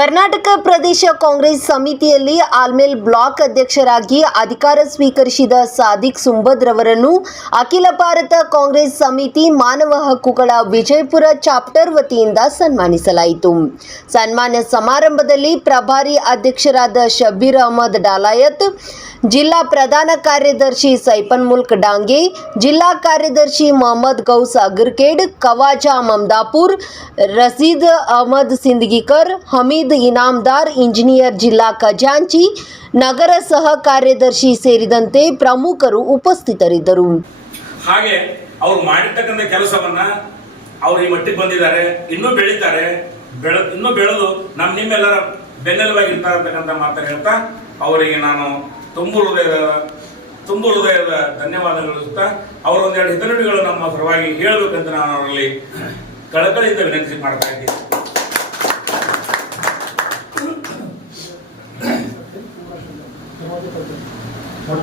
ಕರ್ನಾಟಕ ಪ್ರದೇಶ ಕಾಂಗ್ರೆಸ್ ಸಮಿತಿಯಲ್ಲಿ ಆಲ್ಮೇಲ್ ಬ್ಲಾಕ್ ಅಧ್ಯಕ್ಷರಾಗಿ ಅಧಿಕಾರ ಸ್ವೀಕರಿಸಿದ ಸಾದಿಕ್ ಸುಂಬದ್ ರವರನ್ನು ಅಖಿಲ ಭಾರತ ಕಾಂಗ್ರೆಸ್ ಸಮಿತಿ ಮಾನವ ಹಕ್ಕುಗಳ ವಿಜಯಪುರ ಚಾಪ್ಟರ್ ವತಿಯಿಂದ ಸನ್ಮಾನಿಸಲಾಯಿತು. ಸನ್ಮಾನ ಸಮಾರಂಭದಲ್ಲಿ ಪ್ರಭಾರಿ ಅಧ್ಯಕ್ಷರಾದ ಶಬ್ಬೀರ್ ಅಹಮದ್ ಡಾಲಾಯತ್, ಜಿಲ್ಲಾ ಪ್ರಧಾನ ಕಾರ್ಯದರ್ಶಿ ಸೈಫನ್ ಮುಲ್ಕ್ ಡಾಂಗೆ, ಜಿಲ್ಲಾ ಕಾರ್ಯದರ್ಶಿ ಮೊಹಮ್ಮದ್ ಗೌಸ್ ಅಗರ್ಕೇಡ್, ಖವಾಜಾ ಮಮದಾಪುರ್, ರಶೀದ್ ಅಹಮದ್ ಸಿಂದಗಿಕರ್, ಹಮೀದ್ ಇನಾಮದಾರ್, ಇಂಜಿನಿಯರ್ ಜಿಲ್ಲಾ ಖಜಾಂಚಿ, ನಗರ ಸಹ ಕಾರ್ಯದರ್ಶಿ ಸೇರಿದಂತೆ ಪ್ರಮುಖರು ಉಪಸ್ಥಿತರಿದ್ದರು. ಹಾಗೆ ಅವರು ಮಾಡಿರ್ತಕ್ಕಂಥ ಕೆಲಸವನ್ನ ಅವರು ಈ ಮಟ್ಟಿಗೆ ಬಂದಿದ್ದಾರೆ, ಇನ್ನೂ ಬೆಳೀತಾರೆ, ಇನ್ನೂ ಬೆಳೆದು ನಿಮ್ಮೆಲ್ಲರ ಬೆನ್ನೆಲುಬಾಗಿರ್ತಾರೆ ಅಂತಕ್ಕಂಥ ಮಾತನ್ನು ಹೇಳ್ತಾ ಅವರಿಗೆ ನಾನು ತುಂಬ ಹೃದಯದ ಧನ್ಯವಾದಗಳು ಹೇಳ್ತಾ ಅವರು ಒಂದೆರಡು ಹಿತನುಡಿಗಳು ನಮ್ಮ ಪರವಾಗಿ ಹೇಳಬೇಕಂತ ನಾನು ಅವರಲ್ಲಿ ಕಳಕಳಿಯಿಂದ ವಿನಂತಿ ಮಾಡ್ತಾ ಇದ್ದೀನಿ.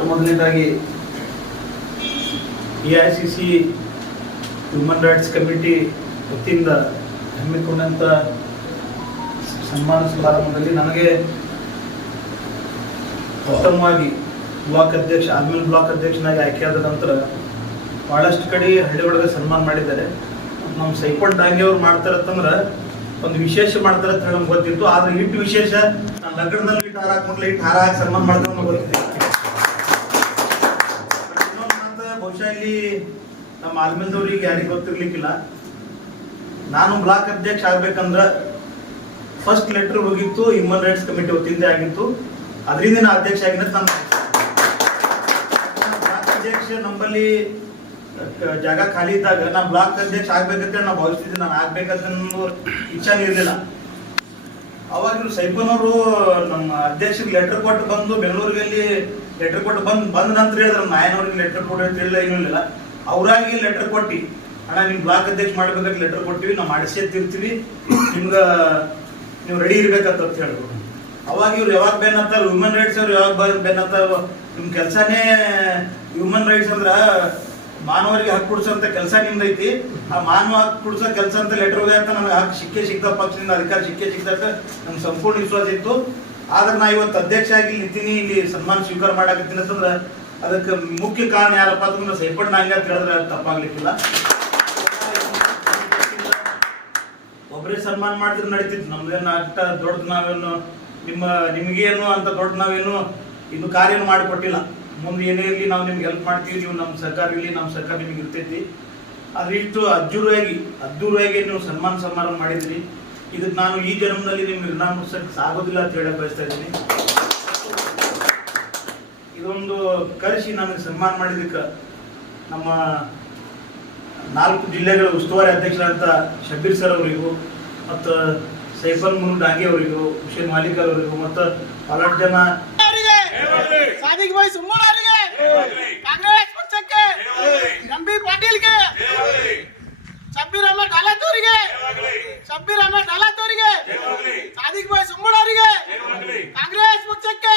ಮೊದಲನೇದಾಗಿ AICC ಹ್ಯೂಮನ್ ರೈಟ್ಸ್ ಕಮಿಟಿ ವತಿಯಿಂದ ಹಮ್ಮಿಕೊಂಡಂಥ ಸನ್ಮಾನ ಸಮಾರಂಭದಲ್ಲಿ ನನಗೆ ಉತ್ತಮವಾಗಿ ಆಲ್ಮೇಲ್ ಬ್ಲಾಕ್ ಅಧ್ಯಕ್ಷನಾಗಿ ಆಯ್ಕೆಯಾದ ನಂತರ ಭಾಳಷ್ಟು ಕಡೆ ಹಳ್ಳಿ ಒಳಗೆ ಸನ್ಮಾನ ಮಾಡಿದ್ದಾರೆ. ನಮ್ಮ ಸೈಫನ್ ಡಾಂಗೆ ಅವ್ರು ಮಾಡ್ತಾರಂತಂದ್ರೆ ಒಂದು ವಿಶೇಷ ಮಾಡ್ತಾರಂತ ಹೇಳಿ ನಮ್ಗೆ ಗೊತ್ತಿತ್ತು. ಆದ್ರೆ ಇಟ್ಟು ವಿಶೇಷ ನಾನು ಲಗ್ನದಲ್ಲಿ ಇಟ್ಟು ಹಾರ ಹಾಕೊಂಡ್ಲೆ ಇಟ್ಟು ಹಾರ ಹಾಕಿ ಸನ್ಮಾನ ಮಾಡ್ತಾರೆ ನಮ್ಗೆ ಗೊತ್ತಿತ್ತು. ಬಹುಶಃ ಇಲ್ಲಿ ನಮ್ಮ ಆಲ್ಮೇಲ್ದವ್ರಿಗೆ ಯಾರಿಗೆ ಗೊತ್ತಿರ್ಲಿಕ್ಕಿಲ್ಲ, ನಾನು ಬ್ಲಾಕ್ ಅಧ್ಯಕ್ಷ ಆಗ್ಬೇಕಂದ್ರೆ ಫಸ್ಟ್ ಲೆಟರ್ ಹೋಗಿತ್ತು ಹ್ಯೂಮನ್ ರೈಟ್ಸ್ ಕಮಿಟಿ ವತಿಯಿಂದ ಆಗಿತ್ತು. ಅದರಿಂದ ನಾನು ಅಧ್ಯಕ್ಷ ಆಗಿದ್ದ ನಾನು ಬ್ಲಾಕ್ ಅಧ್ಯಕ್ಷ ನಮ್ಮಲ್ಲಿ ಜಾಗ ಖಾಲಿ ಇದ್ದಾಗ ನಾನು ಬ್ಲಾಕ್ ಅಧ್ಯಕ್ಷ ಆಗ್ಬೇಕಂತ ನಾವು ಭಾವಿಸ್ತಿದ್ದೆ. ನಾನು ಆಗ್ಬೇಕಂತ ಇಚ್ಛಾನೇ ಇರಲಿಲ್ಲ. ಅವಾಗ ಇವರು ಸೈಫನ್ ಅವರು ನಮ್ಮ ಅಧ್ಯಕ್ಷರಿಗೆ ಲೆಟರ್ ಕೊಟ್ಟು ಬಂದು ಬೆಂಗಳೂರಿಗೆ ಲೆಟರ್ ಕೊಟ್ಟು ಬಂದ ನಂತರ ಹೇಳಿದ್ರೆ ನಾಯನವ್ರಿಗೆ ಲೆಟರ್ ಕೊಟ್ಟು ಅಂತ ಹೇಳಿಲ್ಲ, ಏನೂ ಇಲ್ಲ. ಅವರಾಗಿ ಲೆಟರ್ ಕೊಟ್ಟು ಅಣ್ಣ ನಿಮ್ ಬ್ಲಾಕ್ ಅಧ್ಯಕ್ಷ ಮಾಡ್ಬೇಕಂತ ಲೆಟರ್ ಕೊಟ್ಟಿವಿ, ನಾವು ಮಾಡಿಸೇ ತಿರ್ತೀವಿ, ನಿಮ್ಗೆ ನೀವು ರೆಡಿ ಇರ್ಬೇಕಂತ ಹೇಳಿದ್ರು. ಅವಾಗ ಇವ್ರು ಯಾವಾಗ ಬೇನ್ ಅಂತಾರ, ಹ್ಯೂಮನ್ ರೈಟ್ಸ್ ಅವ್ರು ಯಾವಾಗ ಬೇನ್ ಅಂತಾರ, ನಿಮ್ ಕೆಲಸನೇ ಹ್ಯೂಮನ್ ರೈಟ್ಸ್ ಅಂದ್ರ ಮಾನವರಿಗೆ ಹಕ್ಕು ಕೊಡ್ಸೋಂತ ಕೆಲಸ ನಿಮ್ದೈತಿ. ಆ ಮಾನವ ಹಕ್ಕು ಕೊಡ್ಸೋ ಕೆಲಸ ಅಂತ ಲೆಟರ್ ಹೋಗ್ತಾ ನನಗೆ ಹಕ್ಕು ಸಿಕ್ತಾ ಪಕ್ಷದಿಂದ ಅಧಿಕಾರ ಸಿಕ್ತಾ ನಮ್ಗೆ ಸಂಪೂರ್ಣ ವಿಶ್ವಾಸ ಇತ್ತು. ಆದ್ರೆ ನಾ ಇವತ್ತು ಅಧ್ಯಕ್ಷ ಆಗಿ ನಿಂತೀನಿ, ಇಲ್ಲಿ ಸನ್ಮಾನ ಸ್ವೀಕಾರ ಮಾಡಾಕತ್ತೀನಿ ಅಂತಂದ್ರೆ ಅದಕ್ಕೆ ಮುಖ್ಯ ಕಾರಣ ಯಾರಪ್ಪ ಅಂತಂದ್ರೆ ಸೈಫನ್ ಡಾಂಗೆ ಅಂತ ಹೇಳಿದ್ರೆ ತಪ್ಪಾಗ್ಲಿಕ್ಕಿಲ್ಲ. ಒಬ್ಬರೇ ಸನ್ಮಾನ ಮಾಡಿದ್ರೆ ನಡೀತಿತ್ತು, ನಮ್ದೇನು ಅಷ್ಟ ದೊಡ್ಡ ನಾವೇನು ನಿಮ್ಗೇನು ಅಂತ ದೊಡ್ಡ ನಾವೇನು ಇನ್ನು ಕಾರ್ಯನು ಮಾಡಿಕೊಟ್ಟಿಲ್ಲ. ಮುಂದೆ ಏನೇ ಇರಲಿ ನಾವು ನಿಮ್ಗೆ ಹೆಲ್ಪ್ ಮಾಡ್ತೀವಿ, ನೀವು ನಮ್ಮ ಸರ್ಕಾರ ಇರಲಿ, ನಮ್ಮ ಸರ್ಕಾರ ನಿಮ್ಗೆ ಇರ್ತೈತಿ. ಆದ್ರೆ ಇಷ್ಟು ಅದ್ದೂರಿಯಾಗಿ ನೀವು ಸನ್ಮಾನ ಸಮಾರಂಭ ಮಾಡಿದ್ರಿ. ಇದಕ್ಕೆ ನಾನು ಈ ಜನ್ಮದಲ್ಲಿ ನಿಮ್ಗೆ ಋಣ ಮುಟ್ಸಕ್ಕೆ ಆಗೋದಿಲ್ಲ ಅಂತ ಹೇಳಕ್ ಬಯಸ್ತಾ ಇದ್ದೀನಿ. ಇದೊಂದು ಕರೆಸಿ ನನಗೆ ಸನ್ಮಾನ ಮಾಡಿದಕ್ಕೆ ನಮ್ಮ 4 ಜಿಲ್ಲೆಗಳ ಉಸ್ತುವಾರಿ ಅಧ್ಯಕ್ಷರಾದಂಥ ಶಬ್ಬೀರ್ ಸರ್ ಅವರಿಗೂ, ಮತ್ತು ಸೈಫನ್ ಮುಲ್ಕ್ ಡಾಂಗೆ ಅವರಿಗೂ, ಹುಸೇನ್ ಮಾಲಿಕ್ ಅವರಿಗೂ, ಮತ್ತು ಬಹಳಷ್ಟು ಜನ ಸಾದಿಕ್ ಭಾಯ್ ಸುಮ್ಮನ್ ಅವರಿಗೆ, ಕಾಂಗ್ರೆಸ್ ಪಕ್ಷಕ್ಕೆ, ಎಂಬಿ ಪಾಟೀಲ್ಗೆ, ಶಬ್ಬೀರ್ ಅಹಮದ್ ಡಾಲಾತ್ ಅವರಿಗೆ, ಸಾದಿಕ್ ಭಾಯ್ ಸುಮ್ಮನ್ ಅವರಿಗೆ, ಕಾಂಗ್ರೆಸ್ ಪಕ್ಷಕ್ಕೆ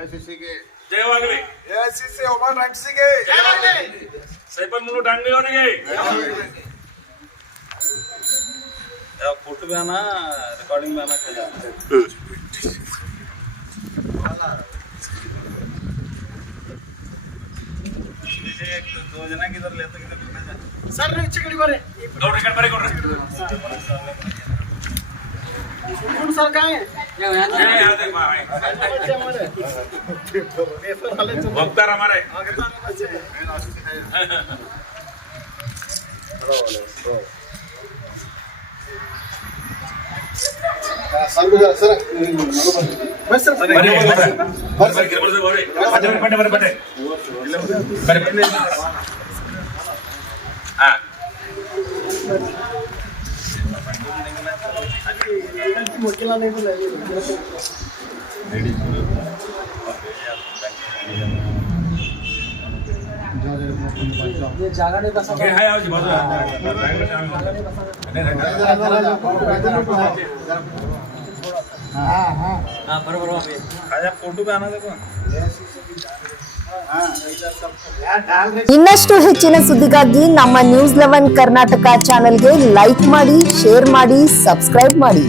AICCಗೆ ಜಯವಾಗಲಿ, AICC ಹ್ಯೂಮನ್ ರೈಟ್ಸ್ಗೆ ಜಯವಾಗಲಿ, ಸೈಫನ್ ಮುಲ್ಕ್ ಡಾಂಗೆ ಅವರಿಗೆ फोटो भी आना, रिकॉर्डिंग में आना दो जना किधर लेते सर नीचे खड़ी बरे सर कहाँ है? वक्तार हमारे जागा नहीं बसा बरोबर फोटो पे आना देखो ಇನ್ನಷ್ಟು ಹೆಚ್ಚಿನ ಸುದ್ದಿಗಾಗಿ ನಮ್ಮ ನ್ಯೂಸ್ 11 ಕರ್ನಾಟಕ ಚಾನೆಲ್ಗೆ ಲೈಕ್ ಮಾಡಿ, ಶೇರ್ ಮಾಡಿ, ಸಬ್ಸ್ಕ್ರೈಬ್ ಮಾಡಿ.